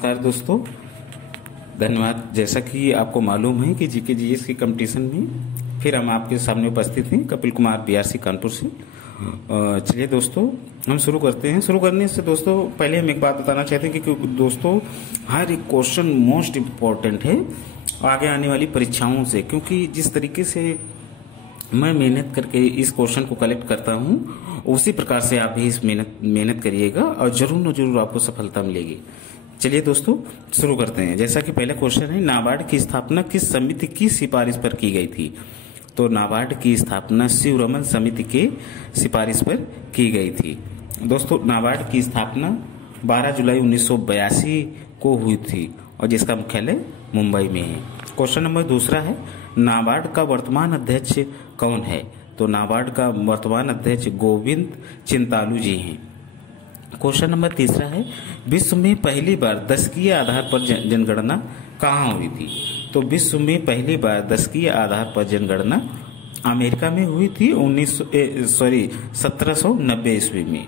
नमस्कार दोस्तों, धन्यवाद। जैसा कि आपको मालूम है कि जीके जीएस की कंपटीशन में फिर हम आपके सामने उपस्थित हैं, कपिल कुमार बीआरसी कानपुर से। चलिए दोस्तों, हम शुरू करते हैं। शुरू करने से दोस्तों पहले हम एक बात बताना चाहते हैं कि दोस्तों हर एक क्वेश्चन मोस्ट इम्पोर्टेंट है आगे आने वाली परीक्षाओं से, क्योंकि जिस तरीके से मैं मेहनत करके इस क्वेश्चन को कलेक्ट करता हूँ उसी प्रकार से आप भी इस मेहनत करिएगा और जरूर न जरूर आपको सफलता मिलेगी। चलिए दोस्तों शुरू करते हैं। जैसा कि पहला क्वेश्चन है, नाबार्ड की स्थापना किस समिति की सिफारिश पर की गई थी? तो नाबार्ड की स्थापना शिवरमन समिति के सिफारिश पर की गई थी। दोस्तों नाबार्ड की स्थापना 12 जुलाई 1982 को हुई थी और जिसका मुख्यालय मुंबई में है। क्वेश्चन नंबर दूसरा है, नाबार्ड का वर्तमान अध्यक्ष कौन है? तो नाबार्ड का वर्तमान अध्यक्ष गोविंद चिंतालू जी हैं। क्वेश्चन नंबर तीसरा है, विश्व में पहली बार दशकीय आधार पर जनगणना कहाँ हुई थी? तो विश्व में पहली बार दशकीय आधार पर जनगणना अमेरिका में हुई थी 1790 ईस्वी में।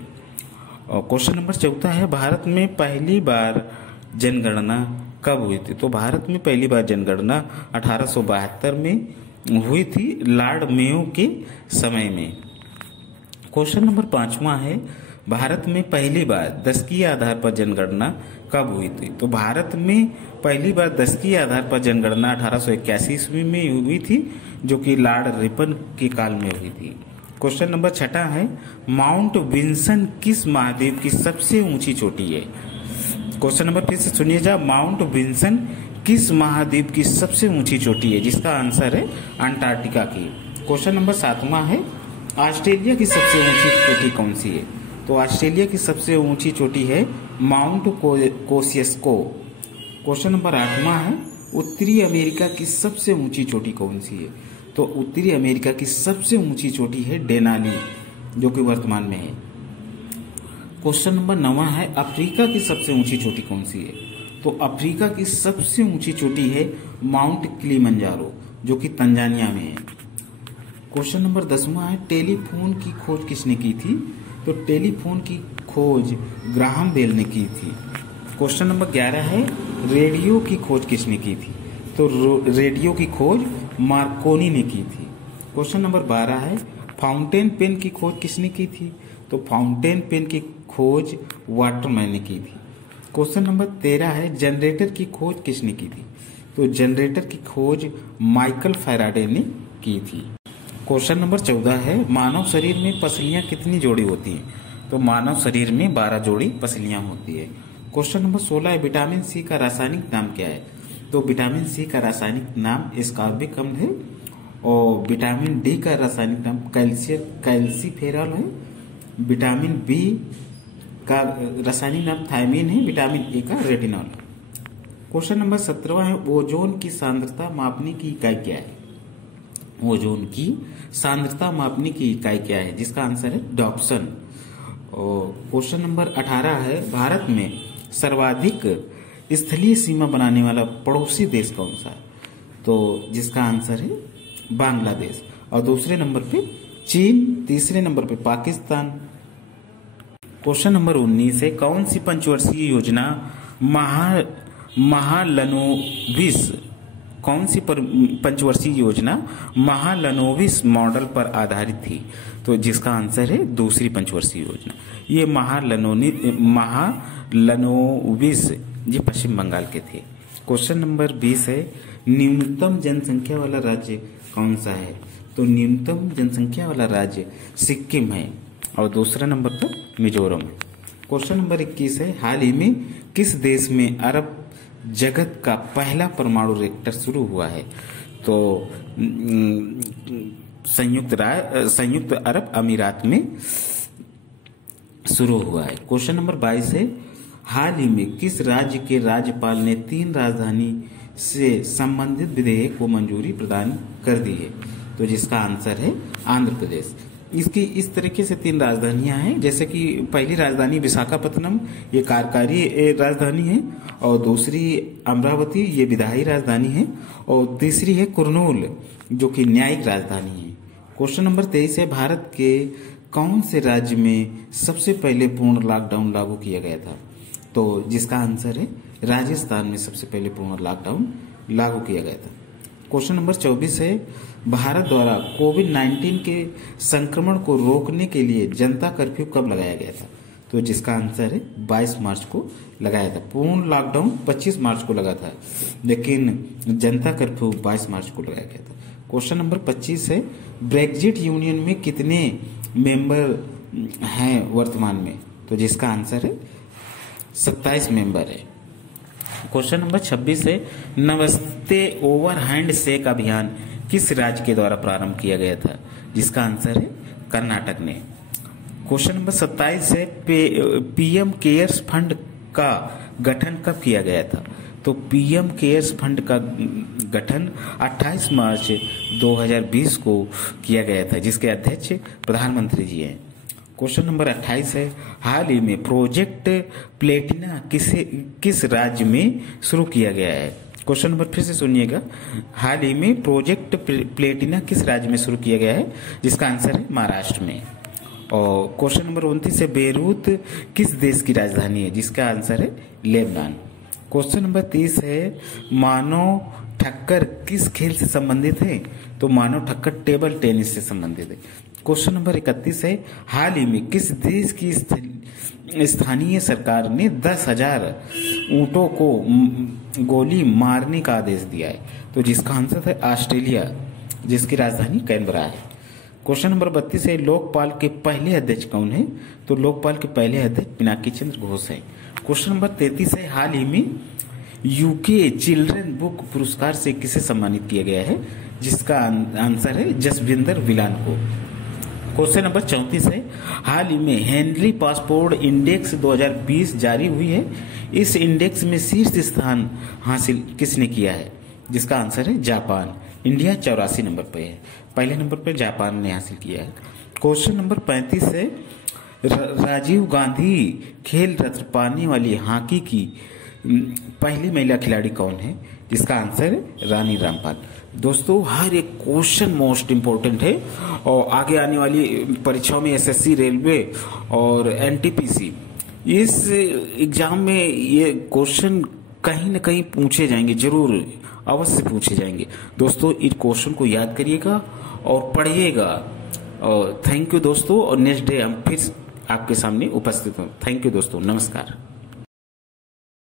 और क्वेश्चन नंबर चौथा है, भारत में पहली बार जनगणना कब हुई थी? तो भारत में पहली बार जनगणना 1872 में हुई थी, लॉर्ड मेयो के समय में। क्वेश्चन नंबर पांचवा है, भारत में पहली बार दशकीय आधार पर जनगणना कब हुई थी? तो भारत में पहली बार दशकीय आधार पर जनगणना 1881 ईस्वी में हुई थी, जो कि लॉर्ड रिपन के काल में हुई थी। क्वेश्चन नंबर छठा है, माउंट विंसन किस महाद्वीप की सबसे ऊंची चोटी है? क्वेश्चन नंबर फिर से सुनिएगा, माउंट विंसन किस महाद्वीप की सबसे ऊंची चोटी है? जिसका आंसर है अंटार्कटिका की। क्वेश्चन नंबर सातवां है, ऑस्ट्रेलिया की सबसे ऊंची चोटी कौन सी है? तो ऑस्ट्रेलिया की सबसे ऊंची चोटी है माउंट कोसियस्को। क्वेश्चन नंबर आठवां है, उत्तरी अमेरिका की सबसे ऊंची चोटी कौन सी है? तो उत्तरी अमेरिका की सबसे ऊंची चोटी है डेनाली, जो कि वर्तमान में है। क्वेश्चन नंबर 9 है, अफ्रीका की सबसे ऊंची चोटी कौन सी है? तो अफ्रीका की सबसे ऊंची चोटी है माउंट किलिमंजारो, जो कि तंजानिया में है। क्वेश्चन नंबर 10वां है, टेलीफोन की खोज किसने की थी? तो टेलीफोन की खोज ग्राहम बेल ने की थी। क्वेश्चन नंबर 11 है, रेडियो की खोज किसने की थी? तो रेडियो की खोज मार्कोनी ने की थी। क्वेश्चन नंबर 12 है, फाउंटेन पेन की खोज किसने की थी? तो फाउंटेन पेन की खोज वाटरमैन ने की थी। क्वेश्चन नंबर 13 है, जनरेटर की खोज किसने की थी? तो जनरेटर की खोज माइकल फैराडे ने की थी। क्वेश्चन नंबर 14 है, मानव शरीर में पसलियां कितनी जोड़ी होती हैं? तो मानव शरीर में 12 जोड़ी पसलियां होती है। क्वेश्चन नंबर 16 है, विटामिन सी का रासायनिक नाम क्या है? तो विटामिन सी का रासायनिक नाम एस्कॉर्बिक अम्ल है और विटामिन डी का रासायनिक नाम कैल्सीफेरॉल है। विटामिन बी का रासायनिक नाम थायमीन है। विटामिन ए का रेटिनॉल। क्वेश्चन नंबर 17 है, ओजोन की सांद्रता मापने की इकाई क्या है? ओजोन की सांद्रता मापने की इकाई क्या है? जिसका आंसर है डॉप्सन। और क्वेश्चन नंबर 18 है, भारत में सर्वाधिक स्थलीय सीमा बनाने वाला पड़ोसी देश कौन सा है? तो जिसका आंसर है बांग्लादेश। और दूसरे नंबर पे चीन, तीसरे नंबर पे पाकिस्तान। क्वेश्चन नंबर 19 है, कौन सी पंचवर्षीय योजना महालनोबिस पंचवर्षीय योजना महालनोबिस मॉडल पर आधारित थी? तो जिसका आंसर है दूसरी पंचवर्षीय योजना। ये महालनोबिस ये पश्चिम बंगाल के थे। क्वेश्चन नंबर 20 है, न्यूनतम जनसंख्या वाला राज्य कौन सा है? तो न्यूनतम जनसंख्या वाला राज्य सिक्किम है और दूसरा नंबर पर मिजोरम है। क्वेश्चन नंबर 21 है, हाल ही में किस देश में अरब जगत का पहला परमाणु रिएक्टर शुरू हुआ है? तो संयुक्त अरब अमीरात में शुरू हुआ है। क्वेश्चन नंबर 22 है, हाल ही में किस राज्य के राज्यपाल ने 3 राजधानी से संबंधित विधेयक को मंजूरी प्रदान कर दी है? तो जिसका आंसर है आंध्र प्रदेश। इसकी इस तरीके से 3 राजधानियां हैं, जैसे कि पहली राजधानी विशाखापत्तनम, ये कार्यकारी राजधानी है, और दूसरी अमरावती, ये विधायी राजधानी है, और तीसरी है कुर्नूल, जो कि न्यायिक राजधानी है। क्वेश्चन नंबर 23 है, भारत के कौन से राज्य में सबसे पहले पूर्ण लॉकडाउन लागू किया गया था? तो जिसका आंसर है राजस्थान में सबसे पहले पूर्ण लॉकडाउन लागू किया गया था। क्वेश्चन नंबर 24 है, भारत द्वारा कोविड-19 के संक्रमण को रोकने के लिए जनता कर्फ्यू कब लगाया गया था? तो जिसका आंसर है 22 मार्च को लगाया था। पूर्ण लॉकडाउन 25 मार्च को लगा था, लेकिन जनता कर्फ्यू 22 मार्च को लगाया गया था। क्वेश्चन नंबर 25 है, ब्रेक्जिट यूनियन में कितने मेंबर हैं वर्तमान में? तो जिसका आंसर है 27 मेंबर है। क्वेश्चन नंबर 26 है, नमस्ते ओवर हैंड शेक अभियान किस राज्य के द्वारा प्रारंभ किया गया था? जिसका आंसर है कर्नाटक ने। क्वेश्चन नंबर 27 है, पीएम केयर्स फंड का गठन कब किया गया था? तो पीएम केयर्स फंड का गठन 28 मार्च 2020 को किया गया था, जिसके अध्यक्ष प्रधानमंत्री जी हैं। क्वेश्चन नंबर 28 है, हाल ही में प्रोजेक्ट प्लेटिना किस राज्य में शुरू किया गया है? क्वेश्चन नंबर फिर से सुनिएगा, हाल ही में प्रोजेक्ट प्लेटिना किस राज्य में शुरू किया गया है? जिसका आंसर है महाराष्ट्र में। और क्वेश्चन नंबर 29 है, बेरूत किस देश की राजधानी है? जिसका आंसर है लेबनान। क्वेश्चन नंबर 30 है, मानव ठक्कर किस खेल से संबंधित है? तो मानव ठक्कर टेबल टेनिस से संबंधित है। क्वेश्चन नंबर 31 है, हाल ही में किस देश की स्थानीय सरकार ने 10,000 ऊंटों को गोली मारने का आदेश दिया है? तो जिसका आंसर है ऑस्ट्रेलिया, जिसकी राजधानी कैनबरा है। क्वेश्चन नंबर 32 है, लोकपाल के पहले अध्यक्ष कौन है? तो लोकपाल के पहले अध्यक्ष पिनाकी चंद्र घोष है। क्वेश्चन नंबर 33 है, हाल ही में यूके चिल्ड्रन बुक पुरस्कार से किसे सम्मानित किया गया है? जिसका आंसर है जसविंदर विलान को। क्वेश्चन नंबर 34 है, हाल ही में हेनरी पासपोर्ट इंडेक्स 2020 जारी हुई है। इस इंडेक्स में शीर्ष स्थान हासिल किसने किया है? जिसका आंसर है जापान। इंडिया 84 नंबर पर है, पहले नंबर पर जापान ने हासिल किया है। क्वेश्चन नंबर 35 है, राजीव गांधी खेल रत्न पाने वाली हॉकी की पहली महिला खिलाड़ी कौन है? जिसका आंसर है रानी रामपाल। दोस्तों, हर एक क्वेश्चन मोस्ट इम्पोर्टेंट है और आगे आने वाली परीक्षाओं में एसएससी, रेलवे और एनटीपीसी, इस एग्जाम में ये क्वेश्चन कहीं न कहीं पूछे जाएंगे, जरूर अवश्य पूछे जाएंगे। दोस्तों, इस क्वेश्चन को याद करिएगा और पढ़िएगा। और थैंक यू दोस्तों, और नेक्स्ट डे हम फिर आपके सामने उपस्थित हों। थैंक यू दोस्तों, नमस्कार।